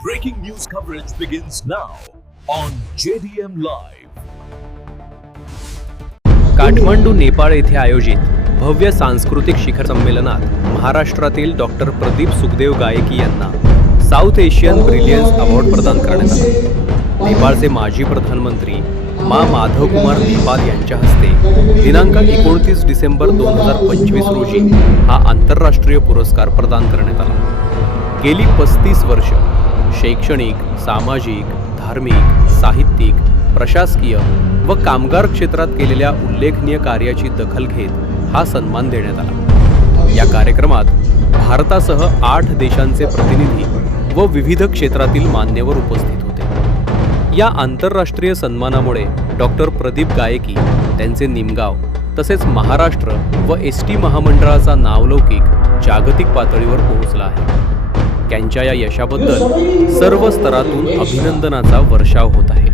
Breaking news coverage begins now on JDM Live. Kathmandu Nepal येथे आयोजित भव्य सांस्कृतिक शिखर संमेलनात महाराष्ट्रातील डॉक्टर प्रदीप सुखदेव गायकी यांना साऊथ एशियन ब्रिलियन्स अवॉर्ड प्रदान करण्यात आला. नेपाळचे माजी प्रधानमंत्री मा माधवकुमार नेपाल यांच्या हस्ते दिनांक एकोणतीस डिसेंबर दोन हजार पंचवीस रोजी हा आंतरराष्ट्रीय पुरस्कार प्रदान करण्यात आला. गेली पस्तीस वर्ष शैक्षणिक सामाजिक धार्मिक साहित्यिक प्रशासकीय व कामगार क्षेत्रात केलेल्या उल्लेखनीय कार्याची दखल घेत हा सन्मान देण्यात आला. या कार्यक्रमात भारतासह आठ देशांचे प्रतिनिधी व विविध क्षेत्रातील मान्यवर उपस्थित होते. या आंतरराष्ट्रीय सन्मानामुळे डॉक्टर प्रदीप गायकी त्यांचे निमगाव तसेच महाराष्ट्र व एस टी महामंडळाचा नावलौकिक जागतिक पातळीवर पोहोचला आहे. त्यांच्या या यशाबद्दल सर्व स्तरातून अभिनंदनाचा वर्षाव होत आहे.